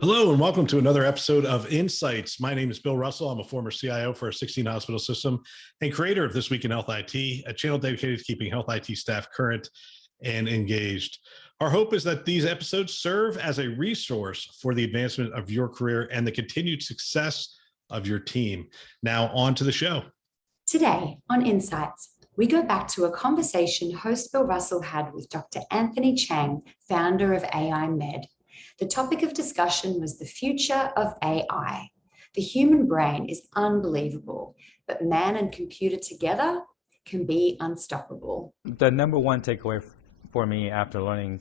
Hello and welcome to another episode of Insights. My name is Bill Russell. I'm a former CIO for a 16-hospital system and creator of This Week in Health IT, a channel dedicated to keeping health IT staff current and engaged. Our hope is that these episodes serve as a resource for the advancement of your career and the continued success of your team. Now on to the show. Today on Insights, we go back to a conversation host Bill Russell had with Dr. Anthony Chang, founder of AI Med. The topic of discussion was the future of AI. The human brain is unbelievable, but man and computer together can be unstoppable. The number one takeaway for me after learning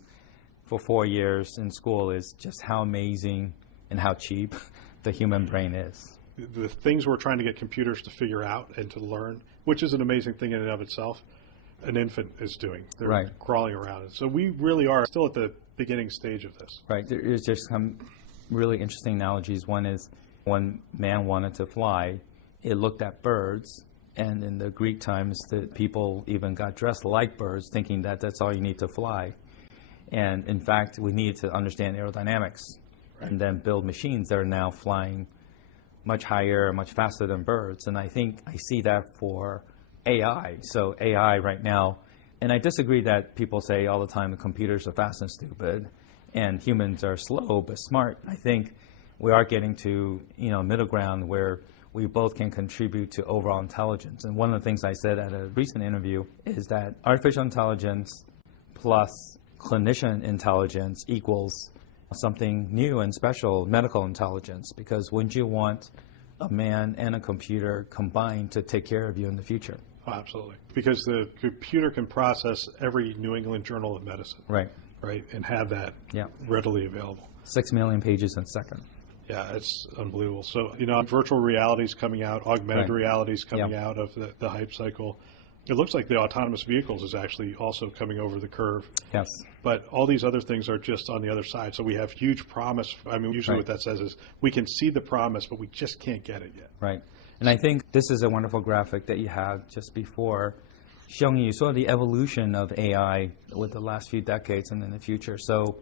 for 4 years in school is just how amazing and how cheap the human brain is. The things we're trying to get computers to figure out and to learn, which is an amazing thing in and of itself, an infant is doing. They're crawling around it. So we really are still at the beginning stage of this. Right. There's just some really interesting analogies. One is when man wanted to fly, it looked at birds, and in the Greek times, the people even got dressed like birds, thinking that that's all you need to fly. And in fact, we need to understand aerodynamics and then build machines that are now flying much higher, much faster than birds. And I think I see that for AI. So AI right now, and I disagree that people say all the time the computers are fast and stupid and humans are slow but smart. I think we are getting to middle ground where we both can contribute to overall intelligence. And one of the things I said at a recent interview is that artificial intelligence plus clinician intelligence equals something new and special, medical intelligence, because wouldn't you want a man and a computer combined to take care of you in the future? Oh, absolutely. Because the computer can process every New England Journal of Medicine. Right, and have that readily available. 6 million pages in a second. Yeah, it's unbelievable. So, virtual reality is coming out, augmented reality is coming out of the hype cycle. It looks like the autonomous vehicles is actually also coming over the curve. Yes. But all these other things are just on the other side. So we have huge promise. I mean, usually what that says is we can see the promise, but we just can't get it yet. Right. And I think this is a wonderful graphic that you have just before showing you sort of the evolution of AI with the last few decades and in the future. So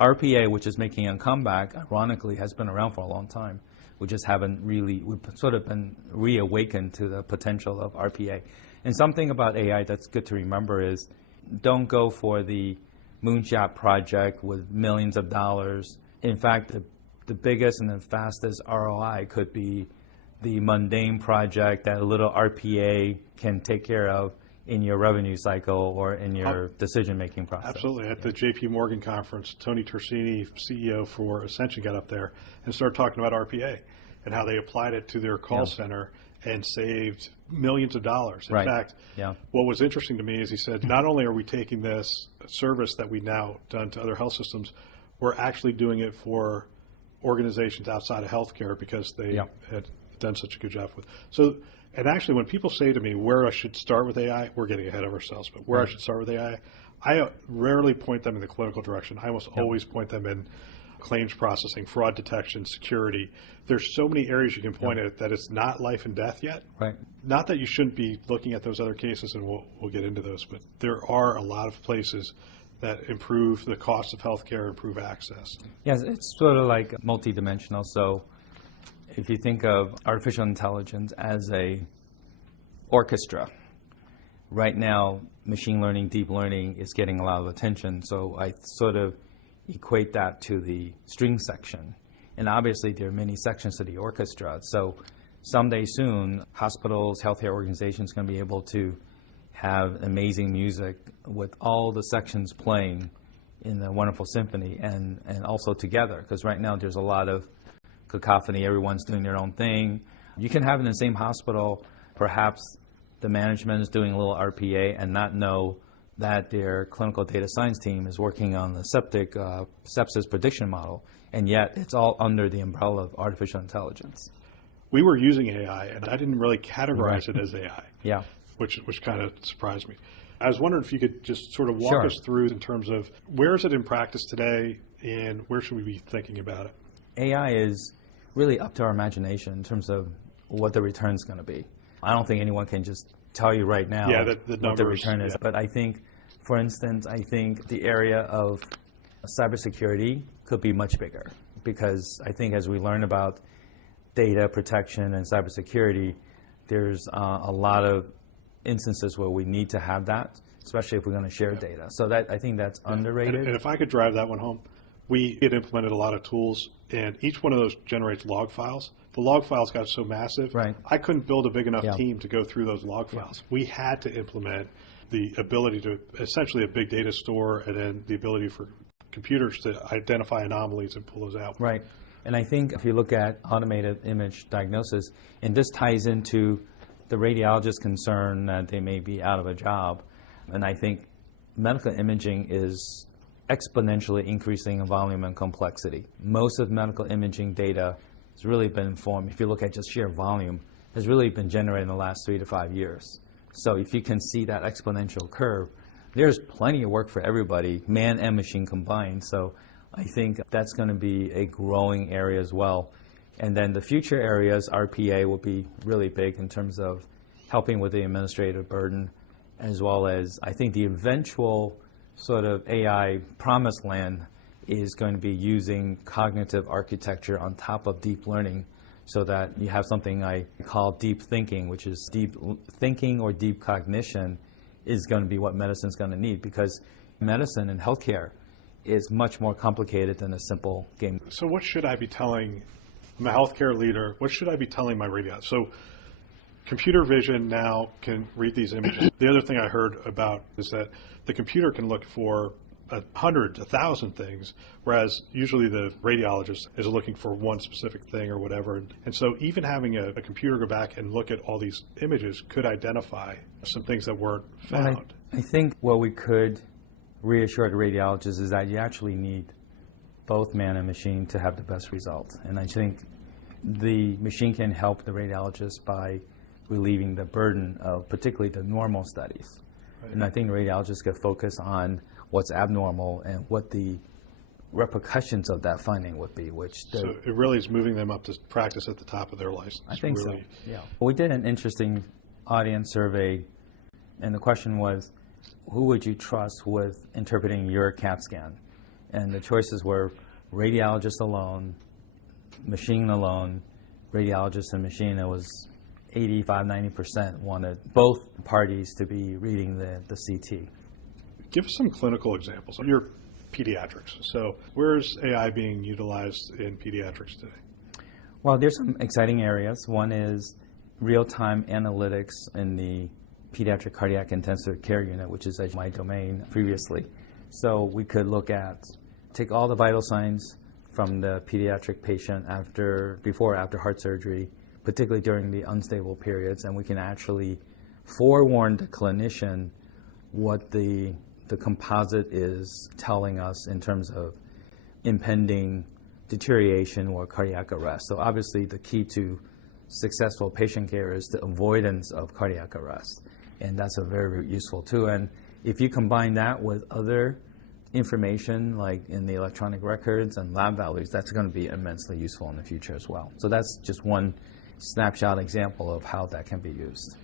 RPA, which is making a comeback, ironically, has been around for a long time. We just haven't really, we've sort of been reawakened to the potential of RPA. And something about AI that's good to remember is don't go for the moonshot project with millions of dollars. In fact, the biggest and the fastest ROI could be the mundane project that a little RPA can take care of in your revenue cycle or in your decision-making process. Absolutely. At the JP Morgan conference, Tony Tersini, CEO for Ascension, got up there and started talking about RPA and how they applied it to their call center and saved millions of dollars. In fact, what was interesting to me is he said, not only are we taking this service that we now done to other health systems, we're actually doing it for organizations outside of healthcare because they had done such a good job with. So, and actually when people say to me where I should start with AI, we're getting ahead of ourselves, but where I should start with AI, I rarely point them in the clinical direction. I almost always point them in claims processing, fraud detection, security. There's so many areas you can point at that it's not life and death yet. Right. Not that you shouldn't be looking at those other cases, and we'll get into those, but there are a lot of places that improve the cost of healthcare, improve access. Yes, it's sort of like multidimensional. So if you think of artificial intelligence as a orchestra, right now machine learning, deep learning is getting a lot of attention. So I sort of equate that to the string section. And obviously there are many sections to the orchestra. So someday soon, hospitals, healthcare organizations are going to be able to have amazing music with all the sections playing in a wonderful symphony and also together. Because right now there's a lot of cacophony, everyone's doing their own thing. You can have in the same hospital, perhaps the management is doing a little RPA and not know that their clinical data science team is working on the sepsis prediction model, and yet it's all under the umbrella of artificial intelligence. We were using AI, and I didn't really categorize it as AI, which kind of surprised me. I was wondering if you could just sort of walk us through in terms of where is it in practice today, and where should we be thinking about it? AI is really up to our imagination in terms of what the return is going to be. I don't think anyone can just tell you right now what the return is. But I think, for instance, the area of cybersecurity could be much bigger because I think as we learn about data protection and cybersecurity, there's a lot of instances where we need to have that, especially if we're going to share data. So that I think that's underrated. And if I could drive that one home, we had implemented a lot of tools, and each one of those generates log files. The log files got so massive, Right. I couldn't build a big enough team to go through those log files. We had to implement the ability to essentially a big data store, and then the ability for computers to identify anomalies and pull those out. Right. And I think if you look at automated image diagnosis, and this ties into the radiologist's concern that they may be out of a job, and I think medical imaging is exponentially increasing in volume and complexity. Most of medical imaging data has really been informed, if you look at just sheer volume, has really been generated in the last 3 to 5 years. So if you can see that exponential curve, there's plenty of work for everybody, man and machine combined. So I think that's going to be a growing area as well. And then the future areas, RPA will be really big in terms of helping with the administrative burden, as well as I think the eventual sort of AI promised land is going to be using cognitive architecture on top of deep learning, so that you have something I call deep thinking, which is deep thinking or deep cognition is going to be what medicine's going to need, because medicine and healthcare is much more complicated than a simple game. So what should I be telling, I'm a healthcare leader, what should I be telling my radiologist? So computer vision now can read these images. The other thing I heard about is that the computer can look for 100, 1,000 things, whereas usually the radiologist is looking for one specific thing or whatever. And so even having a computer go back and look at all these images could identify some things that weren't found. Well, I think what we could reassure the radiologists is that you actually need both man and machine to have the best result. And I think the machine can help the radiologist by relieving the burden of particularly the normal studies. Right. And I think the radiologists could focus on what's abnormal and what the repercussions of that finding would be. So it really is moving them up to practice at the top of their license. I think really. So, yeah. We did an interesting audience survey, and the question was, who would you trust with interpreting your CAT scan? And the choices were radiologist alone, machine alone, radiologist and machine. It was 85, 90% wanted both parties to be reading the CT. Give us some clinical examples. You're pediatrics, so where's AI being utilized in pediatrics today? Well, there's some exciting areas. One is real-time analytics in the pediatric cardiac intensive care unit, which is my domain previously. So we could take all the vital signs from the pediatric patient before or after heart surgery, particularly during the unstable periods, and we can actually forewarn the clinician what the composite is telling us in terms of impending deterioration or cardiac arrest. So obviously the key to successful patient care is the avoidance of cardiac arrest. And that's a very, very useful tool. And if you combine that with other information like in the electronic records and lab values, that's going to be immensely useful in the future as well. So that's just one snapshot example of how that can be used.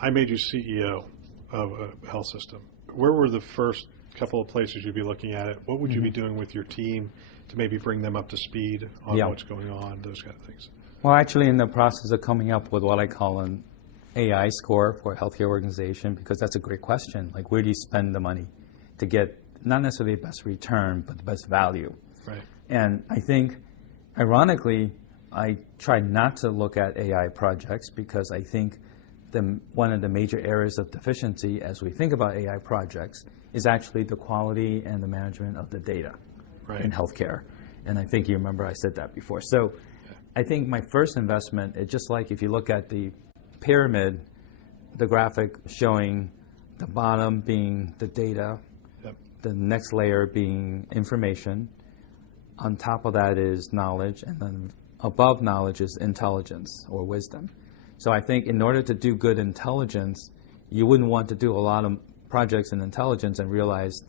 I made you CEO of a health system. Where were the first couple of places you'd be looking at it? What would you be doing with your team to maybe bring them up to speed on what's going on, those kind of things? Well, actually in the process of coming up with what I call an AI score for a healthcare organization, because that's a great question. Like, where do you spend the money to get not necessarily the best return, but the best value? Right. And I think, ironically, I try not to look at AI projects because I think one of the major areas of deficiency as we think about AI projects is actually the quality and the management of the data in healthcare. And I think you remember I said that before. So I think my first investment is just like if you look at the pyramid, the graphic showing the bottom being the data, the next layer being information, on top of that is knowledge, and then above knowledge is intelligence or wisdom. So I think in order to do good intelligence, you wouldn't want to do a lot of projects in intelligence and realize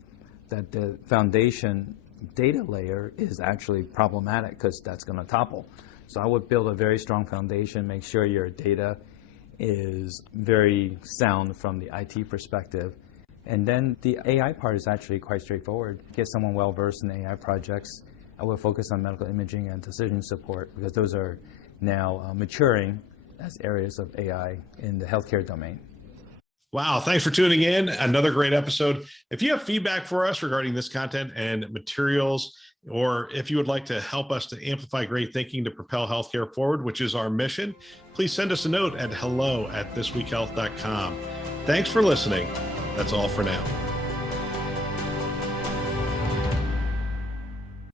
that the foundation data layer is actually problematic because that's going to topple. So I would build a very strong foundation, make sure your data is very sound from the IT perspective. And then the AI part is actually quite straightforward. Get someone well-versed in AI projects, I will focus on medical imaging and decision support because those are now maturing as areas of AI in the healthcare domain. Wow, thanks for tuning in. Another great episode. If you have feedback for us regarding this content and materials, or if you would like to help us to amplify great thinking to propel healthcare forward, which is our mission, please send us a note at hello@thisweekhealth.com. Thanks for listening. That's all for now.